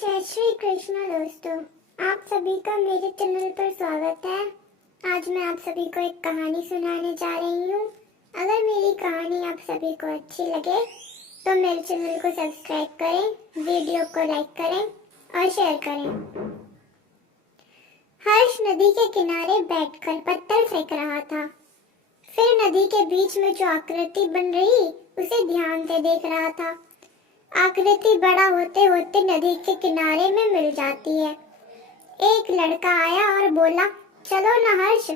जय श्री कृष्ण दोस्तों, आप सभी का मेरे चैनल पर स्वागत है। आज मैं आप सभी को एक कहानी सुनाने जा रही हूँ। अगर मेरी कहानी आप सभी को अच्छी लगे तो मेरे चैनल को सब्सक्राइब करें, वीडियो को लाइक करें और शेयर करें। हर्ष नदी के किनारे बैठकर पत्थर फेंक रहा था। फिर नदी के बीच में जो आकृति बन रही उसे ध्यान से देख रहा था। आकृति बड़ा होते होते नदी के किनारे में मिल जाती है। एक लड़का आया और बोला, चलो ना हर्ष,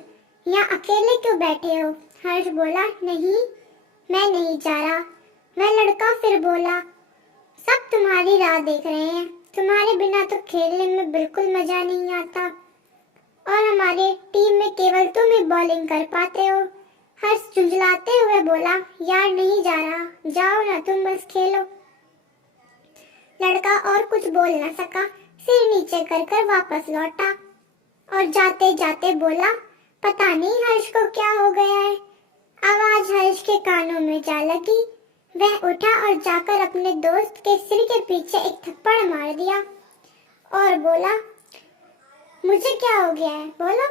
यहाँ अकेले क्यों बैठे हो? हर्ष बोला, नहीं, मैं नहीं जा रहा। वह लड़का फिर बोला, सब तुम्हारी राह देख रहे हैं, तुम्हारे बिना तो खेलने में बिल्कुल मजा नहीं आता और हमारे टीम में केवल तुम ही बॉलिंग कर पाते हो। हर्ष झुंझलाते हुए बोला, यार नहीं जा रहा, जाओ ना तुम, बस खेलो। लड़का और कुछ बोल न सका, सिर नीचे कर वापस लौटा और जाते जाते बोला, पता नहीं हर्ष को क्या हो गया है। आवाज हर्ष के कानों में जा लगी। वह उठा और जाकर अपने दोस्त के सिर के पीछे एक थप्पड़ मार दिया और बोला, मुझे क्या हो गया है, बोलो।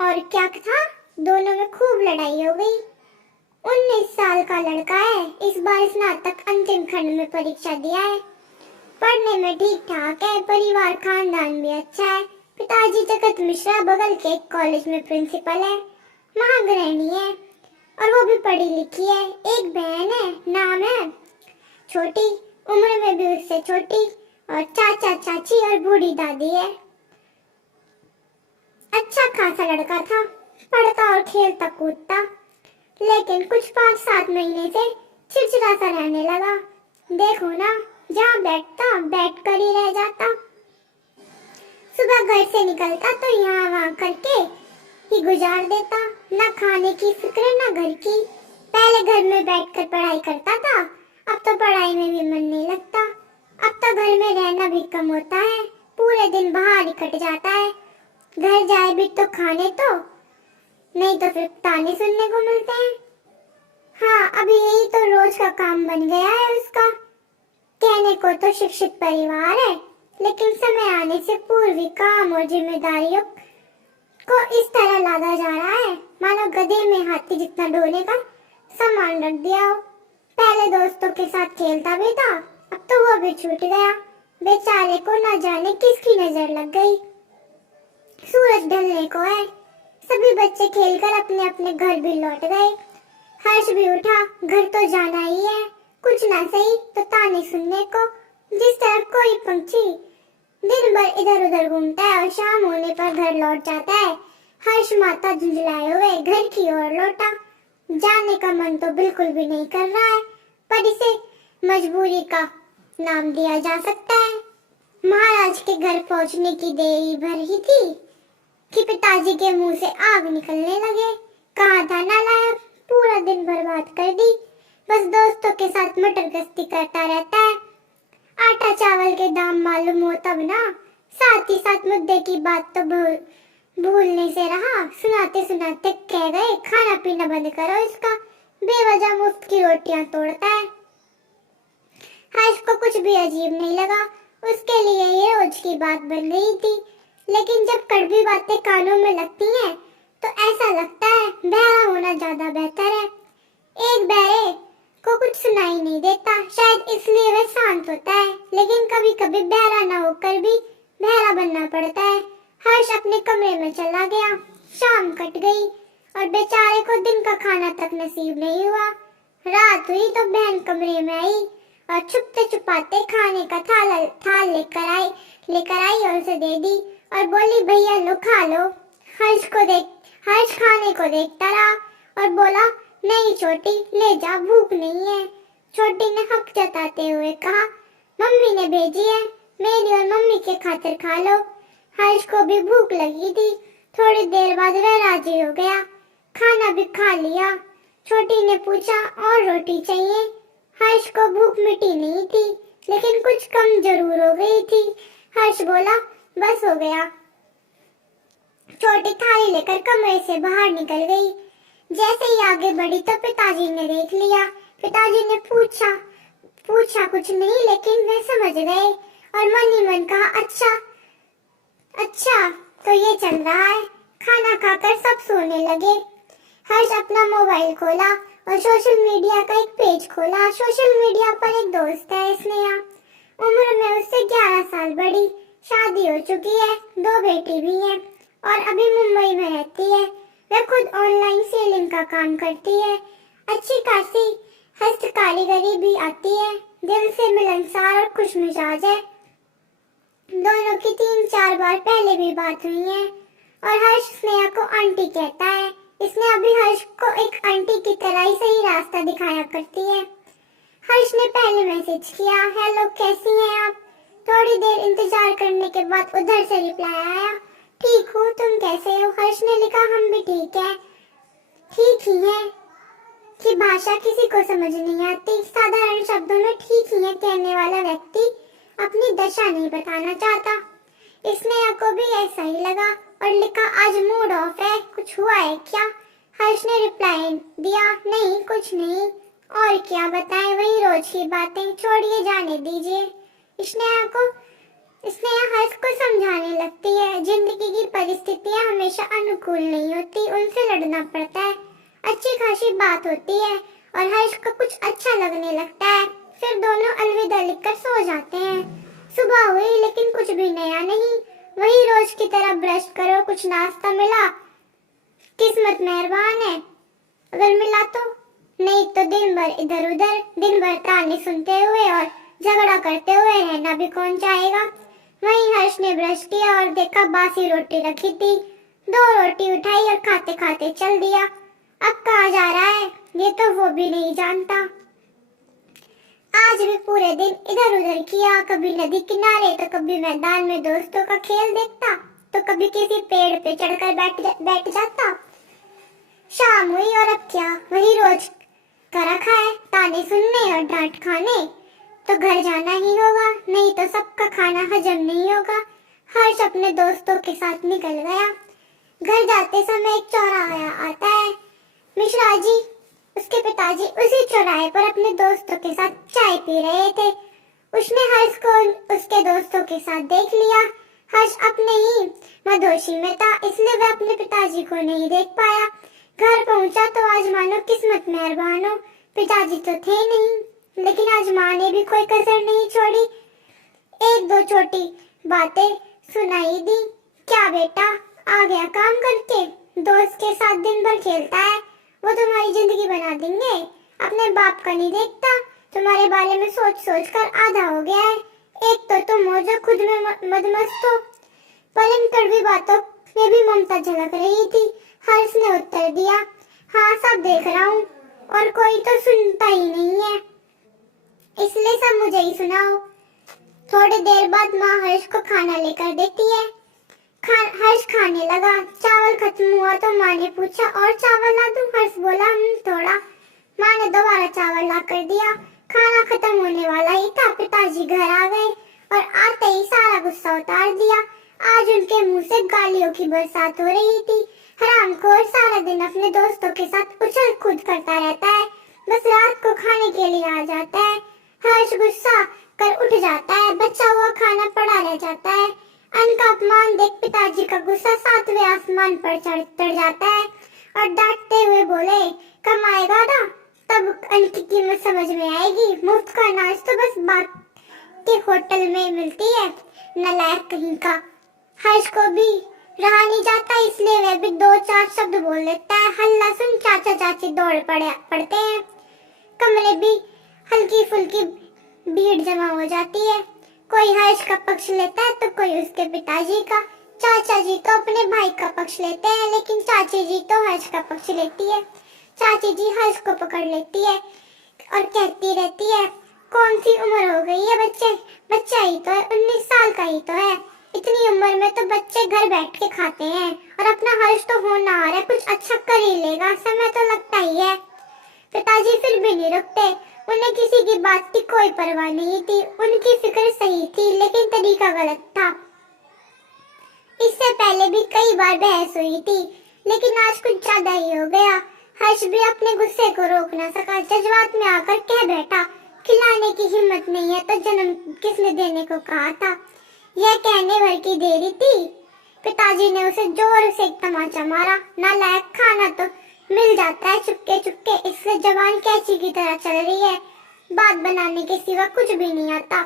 और क्या था? दोनों में खूब लड़ाई हो गई। 19 साल का लड़का है, इस बार स्नातक अंतिम खंड में परीक्षा दिया है। पढ़ने में ठीक ठाक है, परिवार खानदान भी अच्छा है। पिताजी जगत मिश्रा बगल के एक कॉलेज में प्रिंसिपल है, महागृहिणी है और वो भी पढ़ी लिखी है। एक बहन है, नाम है छोटी, उम्र में भी उससे छोटी, और चाचा चाची और बूढ़ी दादी है। अच्छा खासा लड़का था, पढ़ता और खेलता कूदता, लेकिन कुछ 5-7 महीने से चिड़चिड़ा सा रहने लगा। देखो ना, जहाँ बैठता बैठ कर ही रह जाता। सुबह घर से निकलता तो यहाँ वहाँ करके ही गुजार देता, न खाने की फिक्र न घर की। पहले घर में बैठकर पढ़ाई करता था, अब तो पढ़ाई में भी मन नहीं लगता। अब तो घर में रहना भी कम होता है, पूरे दिन बाहर ही कट जाता है। घर जाए भी तो खाने तो, नहीं तो फिर ताने सुनने को मिलते हैं। हाँ, अभी यही तो रोज का काम बन गया है उसका। कहने को तो शिक्षित परिवार है, लेकिन समय आने से पूर्वी काम और जिम्मेदारियों को इस तरह लादा जा रहा है मानो गधे में हाथी जितना ढोने का सामान रख दिया हो। पहले दोस्तों के साथ खेलता भी था, अब तो वो भी छूट गया। बेचारे को न जाने किसकी नजर लग गई। सूरज ढलने को है, सभी बच्चे खेलकर अपने अपने घर भी लौट गए। हर्ष भी उठा, घर तो जाना ही है, कुछ ना सही तो ताने सुनने को। जिस तरह कोई पंछी दिन भर इधर उधर घूमता है और शाम होने पर घर लौट जाता है, हर्ष माता झुंझलाए हुए घर की ओर लौटा। जाने का मन तो बिल्कुल भी नहीं कर रहा है, पर इसे मजबूरी का नाम दिया जा सकता है। महाराज के घर पहुंचने की देरी भर ही थी कि पिताजी के मुंह से आग निकलने लगे। कहा था नालायक, पूरा दिन बर्बाद कर दी, बस दोस्तों के साथ मटर गश्ती करता रहता है। आटा चावल के दाम मालूम हो तब ना, साथ ही साथ मुद्दे की बात तो भूलने से रहा। सुनाते सुनाते कह गए, खाना पीना बंद करो इसका, बेवजह मुफ्त की रोटियां तोड़ता है। हर्ष को कुछ भी अजीब नहीं लगा, उसके लिए ये रोज की बात बन गई थी। लेकिन जब कड़वी बातें कानों में लगती हैं, तो ऐसा लगता है बहरा होना ज्यादा बेहतर है। एक बहरे को कुछ सुनाई नहीं देता, शायद इसलिए वह शांत होता है, लेकिन कभी कभी बहरा न होकर भी बहरा बनना पड़ता है। हर्ष अपने कमरे में चला गया। शाम कट गई और बेचारे को दिन का खाना तक नसीब नहीं हुआ। रात हुई तो बहन कमरे में आई और छुपते छुपाते खाने का थाल लेकर आई और उसे दे दी और बोली, भैया लो, खा लो। हर्ष खाने को देखता रहा और बोला, नहीं छोटी, ले जा, भूख नहीं है। छोटी ने हक जताते हुए कहा, मम्मी ने भेजी है, मेरी और मम्मी के खातिर खा लो। हर्ष को भी भूख लगी थी। थोड़ी देर बाद वह राजी हो गया, खाना भी खा लिया। छोटी ने पूछा, और रोटी चाहिए? हर्ष को भूख मिटी नहीं थी, लेकिन कुछ कम जरूर हो गई थी। हर्ष बोला, बस हो गया। छोटी थाली लेकर कमरे से बाहर निकल गई। जैसे ही आगे बढ़ी तो पिताजी ने देख लिया। पिताजी ने पूछा कुछ नहीं, लेकिन वे समझ गए और मन ही मन अच्छा अच्छा, तो ये चल रहा है। खाना खाकर सब सोने लगे। हर्ष अपना मोबाइल खोला और सोशल मीडिया का एक पेज खोला। सोशल मीडिया पर एक दोस्त है स्नेहा, उम्र में उससे 11 साल बड़ी, शादी हो चुकी है, 2 बेटी भी हैं और अभी मुंबई में रहती है। वह खुद ऑनलाइन सेलिंग का काम करती है, अच्छी खासी हस्त कारीगरी भी आती है, दिल से मिलनसार और खुशमिजाज है। दोनों की 3-4 बार पहले भी बात हुई है और हर्ष स्नेहा को आंटी कहता है। इसने अभी हर्ष को एक आंटी की तरह ही सही रास्ता दिखाया करती है। हर्ष ने पहले मैसेज किया, हेलो कैसी हैं आप। थोड़ी देर इंतजार करने के बाद उधर से रिप्लाई आया, ठीक हूँ, तुम कैसे हो। हर्ष ने लिखा, हम भी ठीक है। ठीक ही है की भाषा किसी को समझ नहीं आती। साधारण शब्दों में ठीक ही है कहने वाला व्यक्ति अपनी दशा नहीं बताना चाहता। स्नेहा को भी ऐसा ही लगा और लिखा, आज मूड ऑफ है, कुछ हुआ है क्या। हर्ष ने रिप्लाई दिया, नहीं कुछ नहीं, और क्या बताएं, वही रोज की बातें, छोड़िए जाने दीजिए। स्नेहा हर्ष को समझाने लगती है, जिंदगी की परिस्थितियां हमेशा अनुकूल नहीं होती, उनसे लड़ना पड़ता है। अच्छी खासी बात होती है और हर्ष को कुछ अच्छा लगने लगता है। फिर दोनों अलविदा लिखकर सो जाते हैं। सुबह हुई लेकिन कुछ भी नया नहीं, वही रोज की तरह ब्रश करो, कुछ नाश्ता मिला, किस्मत मेहरबान है, अगर मिला तो, नहीं तो दिन भर इधर उधर, दिन भर ताने सुनते हुए और झगड़ा करते हुए रहना भी कौन चाहेगा। वहीं हर्ष ने ब्रश किया और देखा बासी रोटी रखी थी। 2 रोटी उठाई और खाते खाते चल दिया। अब कहाँ जा रहा है ये तो वो भी नहीं जानता। आज भी पूरे दिन इधर उधर किया, कभी नदी किनारे तो कभी मैदान में दोस्तों का खेल देखता, तो कभी किसी पेड़ पे चढ़कर बैठ जाता। शाम हुई और अब क्या, वही रोज का रखा है, ताने सुनने और डांट खाने। तो घर जाना ही होगा, नहीं तो सबका खाना हजम नहीं होगा। हर्ष अपने दोस्तों के साथ निकल गया। घर जाते समय एक चौराहा आता है। मिश्रा जी, उसके पिताजी उसी चौराहे पर अपने दोस्तों के साथ चाय पी रहे थे। उसने हर्ष को उसके दोस्तों के साथ देख लिया। हर्ष अपने ही मदहोशी में था, इसलिए वह अपने पिताजी को नहीं देख पाया। घर पहुंचा तो आज मानो किस्मत मेहरबान हो, पिताजी तो थे नहीं, लेकिन आज माँ ने भी कोई कसर नहीं छोड़ी। 1-2 छोटी बातें सुनाई दी, क्या बेटा आ गया काम करके, दोस्त के साथ दिन भर खेलता है, वो तुम्हारी जिंदगी बना देंगे, अपने बाप का नहीं देखता, तुम्हारे बारे में सोच सोच कर आधा हो गया है। एक तो तुम हो जो खुद में मदमस्त हो। पर इन कड़वी बातों में भी ममता झलक रही थी। हर्ष ने उत्तर दिया, हाँ सब देख रहा हूँ और कोई तो सुनता ही नहीं है, इसलिए सब मुझे ही सुनाओ। थोड़ी देर बाद माँ हर्ष को खाना लेकर देती है। हर्ष खाने लगा। चावल खत्म हुआ तो माँ ने पूछा, और चावल ला दूं? हर्ष बोला, थोड़ा। माँ ने दोबारा चावल ला कर दिया। खाना खत्म होने वाला ही था, पिताजी घर आ गए और आते ही सारा गुस्सा उतार दिया। आज उनके मुंह से गालियों की बरसात हो रही थी। हरामखोर सारा दिन अपने दोस्तों के साथ उछल कूद करता रहता है, बस रात को खाने के लिए आ जाता है। हर्ष गुस्सा कर उठ जाता है, बचा हुआ खाना पड़ा रह जाता है। अन्न का अपमान देख पिताजी का गुस्सा 7वें आसमान पर चढ़ जाता है और डांटते हुए बोले, कमाएगा ना तब अन्न की कीमत समझ में आएगी, मुफ्त का अनाज तो बस बात के होटल में मिलती है, नालायक कहीं का। हर्ष को भी रहा नहीं जाता, इसलिए वह भी 2-4 शब्द बोल लेता है। हल्ला सुन चाचा चाची दौड़ पड़ते हैं। कमरे भी हल्की फुल्की भीड़ जमा हो जाती है। कोई हर्ष का पक्ष लेता है तो कोई उसके पिताजी का। चाचा जी तो अपने भाई का पक्ष लेते हैं, लेकिन चाची जी तो हर्ष का पक्ष लेती है। चाची जी हर्ष को पकड़ लेती है और कहती रहती है, कौन सी उम्र हो गई है बच्चा ही तो है, 19 साल का ही तो है, इतनी उम्र में तो बच्चे घर बैठ के खाते हैं और अपना हर्ष तो होनहार है, कुछ अच्छा कर ही लेगा, समय तो लगता ही है। पिताजी फिर भी नहीं रुकते, उन्हें किसी की बात की कोई परवाह नहीं थी। उनकी फिक्र सही थी लेकिन तरीका गलत था। इससे पहले भी कई बार बहस हुई थी, लेकिन आज कुछ ज्यादा ही हो गया। हर्ष भी अपने गुस्से को रोक न सका, जज्बात में आकर कह बैठा, खिलाने की हिम्मत नहीं है तो जन्म किसने देने को कहा था। यह कहने भर की देरी थी, पिताजी ने उसे जोर से एक तमाचा मारा। नालायक, खाना तो मिल जाता है चुपके चुपके, इससे जबान कैंची की तरह चल रही है, बात बनाने के सिवा कुछ भी नहीं आता।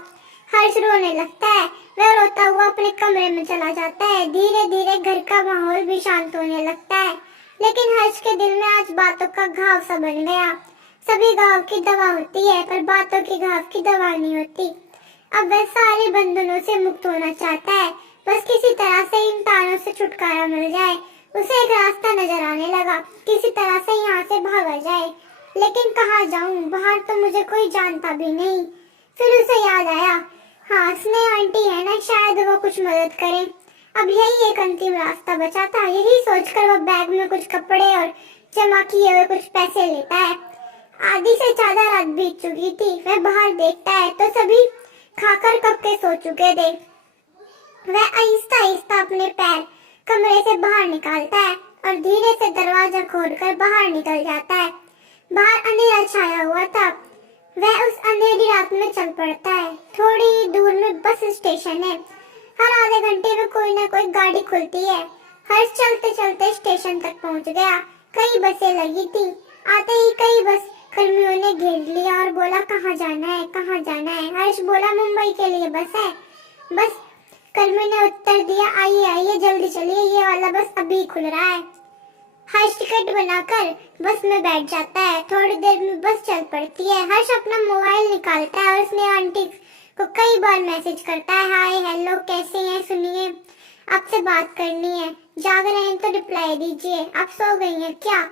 हर्ष रोने लगता है। वह रोता हुआ अपने कमरे में चला जाता है। धीरे धीरे घर का माहौल भी शांत होने लगता है, लेकिन हर्ष के दिल में आज बातों का घाव सा बन गया। सभी घाव की दवा होती है, पर बातों की घाव की दवा नहीं होती। अब वह सारे बंधनों से मुक्त होना चाहता है, बस किसी तरह से इन तारों से छुटकारा मिल जाए। उसे एक रास्ता नजर आने लगा, किसी तरह से यहाँ से भागा जाए, लेकिन कहाँ जाऊँ? बाहर तो मुझे कोई जानता भी नहीं। फिर उसे याद आया, हाँ, स्नेहा आंटी है ना, शायद वो कुछ मदद करे। अब यही एक अंतिम रास्ता बचा था। यही सोचकर वो बैग में कुछ कपड़े और जमा किए हुए कुछ पैसे लेता है। आधी से ज्यादा रात बीत चुकी थी। वह बाहर देखता है तो सभी खाकर कब के सो चुके थे। वह आहिस्ता आहिस्ता अपने पैर कमरे से बाहर निकालता है और धीरे से दरवाजा खोलकर बाहर निकल जाता है। बाहर अंधेरा छाया हुआ था। वह उस अंधेरी रात में चल पड़ता है। थोड़ी ही दूर में बस स्टेशन है। हर आधे घंटे में कोई ना कोई गाड़ी खुलती है। हर्ष चलते चलते स्टेशन तक पहुंच गया। कई बसें लगी थी। आते ही कई बस कर्मियों ने घेर लिया और बोला, कहाँ जाना है, कहाँ जाना है? हर्ष बोला, मुंबई के लिए बस है। बस कर्मी ने उत्तर दिया, आइए आइए, जल्दी चलिए, ये वाला बस अभी खुल रहा है। हर्ष टिकट बनाकर बस में बैठ जाता है। थोड़ी देर में बस चल पड़ती है। हर्ष अपना मोबाइल निकालता है और उसने आंटी को कई बार मैसेज करता है, हाय हेलो, कैसे हैं, सुनिए, आपसे बात करनी है, जाग रहे हैं तो रिप्लाई दीजिए, आप सो गई हैं क्या?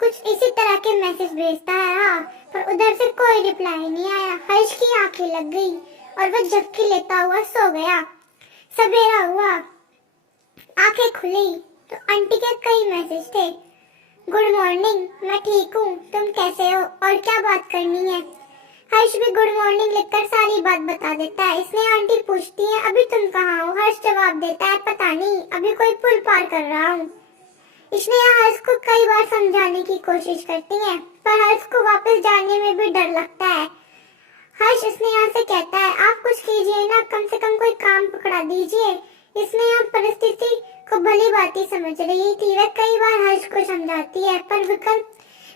कुछ इसी तरह के मैसेज भेजता है। हाँ, पर उधर से कोई रिप्लाई नहीं आया। हर्ष की आंखें लग गई और वह झपकी लेता हुआ सो गया। सवेरा हुआ, आंखें खुली तो आंटी के कई मैसेज थे। गुड मॉर्निंग, मैं ठीक हूँ, तुम कैसे हो और क्या बात करनी है? हर्ष भी गुड मॉर्निंग लिखकर सारी बात बता देता है। इसने आंटी पूछती है, अभी तुम कहाँ हो? हर्ष जवाब देता है, पता नहीं, अभी कोई पुल पार कर रहा हूँ। इसने हर्ष को कई बार समझाने की कोशिश करती है, पर हर्ष को वापस जाने में भी डर लगता है। हर्ष स्नेहा से कहता है, आप कुछ कीजिए ना, कम से कम कोई काम पकड़ा दीजिए। स्नेहा परिस्थिति को भली भांति समझ रही थी। वह कई बार हर्ष को समझाती है, पर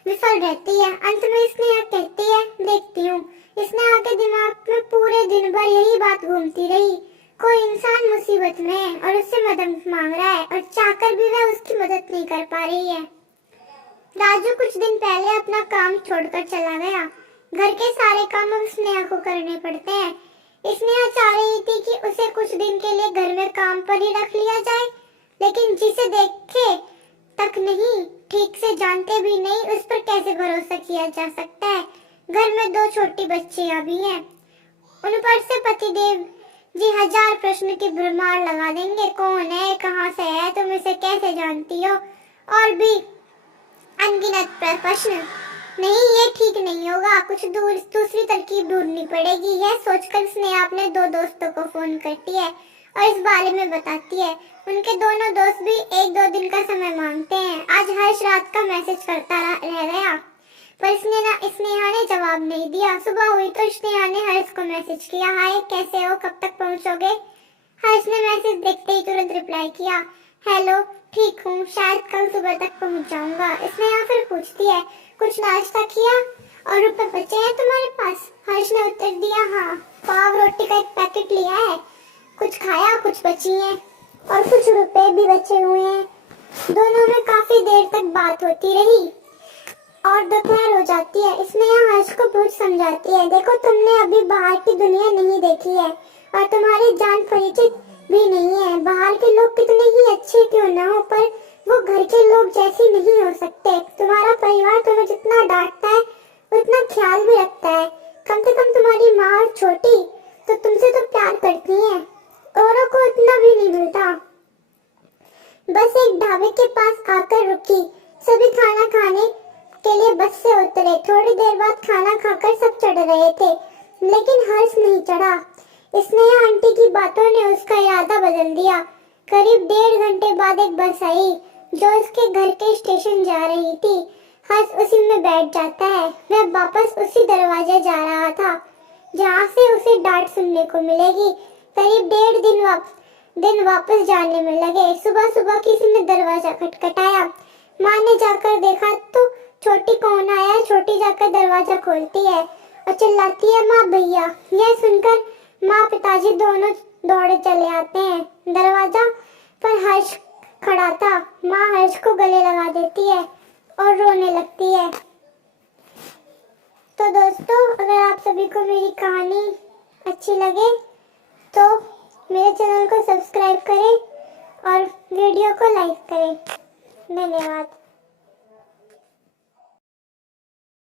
विफल रहती है। अंत में स्नेहा कहती है, देखती हूँ। स्नेहा के दिमाग में पूरे दिन भर यही बात घूमती रही, कोई इंसान मुसीबत में है और उससे मदद मांग रहा है और चाहकर भी वह उसकी मदद नहीं कर पा रही है। राजू कुछ दिन पहले अपना काम छोड़कर चला गया। घर के सारे काम अब स्नेहा को करने पड़ते हैं। स्नेहा चाह रही थी कि उसे कुछ दिन के लिए घर में काम पर ही रख लिया जाए, लेकिन जिसे देखे तक नहीं, ठीक से जानते भी नहीं, उस पर कैसे भरोसा किया जा सकता है? घर में 2 छोटी बच्चियां भी हैं। उन पर से पतिदेव जी 1000 प्रश्न की भरमार लगा देंगे। कौन है, कहाँ से है, तुम इसे कैसे जानती हो, और भी अनगिनत प्रश्न। नहीं, ये ठीक नहीं होगा, कुछ दूसरी तरकीब ढूंढनी पड़ेगी। यह सोचकर स्नेहा अपने 2 दोस्तों को फोन करती है और इस बारे में बताती है। उनके दोनों दोस्त भी 1-2 दिन का समय मांगते हैं। आज हर्ष रात का मैसेज करता रह गया, पर स्नेहा ने जवाब नहीं दिया। सुबह हुई तो स्नेहा ने हर्ष को मैसेज किया, हाय कैसे हो, कब तक पहुंचोगे? हर्ष ने मैसेज देखते ही तुरंत रिप्लाई किया, हेलो, ठीक हूँ, शायद कल सुबह तक पहुंच जाऊंगा। स्नेहा फिर पूछती है, कुछ नाश्ता किया और रुपए बचे हैं तुम्हारे पास? हर्ष ने उत्तर दिया, हाँ, पाव रोटी का एक पैकेट लिया है, कुछ खाया, कुछ बची हैं और कुछ रुपए भी बचे हुए हैं। दोनों में काफी देर तक बात होती रही और दोपहर हो जाती है। स्नेहा हर्ष को बहुत समझाती है, देखो तुमने अभी बाहर की दुनिया नहीं देखी है और तुम्हारी जान परिचित भी नहीं है। बाहर के लोग कितने ही अच्छे क्यों न हो, पर वो घर के लोग जैसे नहीं हो सकते। तुम्हारा परिवार तुम्हें जितना डांटता है उतना ख्याल भी रखता है। कम से कम तुम्हारी माँ और छोटी तो तुमसे तो प्यार करती है, औरों को इतना भी नहीं मिलता। बस एक ढाबे के पास आकर रुकी। सभी खाना खाने के लिए बस से उतरे। थोड़ी देर बाद खाना खाकर सब चढ़ रहे थे, लेकिन हर्ष नहीं चढ़ा। स्नेहा आंटी की बातों ने उसका इरादा बदल दिया। करीब 1.5 घंटे बाद एक बस आई जो उसके घर के स्टेशन जा रही थी। हर्ष उसी में बैठ जाता है। वह वापस उसी दरवाजे जा रहा था जहाँ से उसे डांट सुनने को मिलेगी। करीब 1.5 दिन वापस जाने में लगे। सुबह सुबह किसी ने दरवाजा खटखटाया। माँ ने जाकर देखा तो छोटी कौन आया। छोटी जाकर दरवाजा खोलती है और चिल्लाती है, माँ भैया। यह सुनकर माँ पिताजी दोनों दौड़े चले आते हैं। दरवाजा पर हर्ष खड़ा था। माँ हर्ष को गले लगा देती है और रोने लगती है। तो दोस्तों, अगर आप सभी को मेरी कहानी अच्छी लगे तो मेरे चैनल को सब्सक्राइब करें और वीडियो को लाइक करें। धन्यवाद।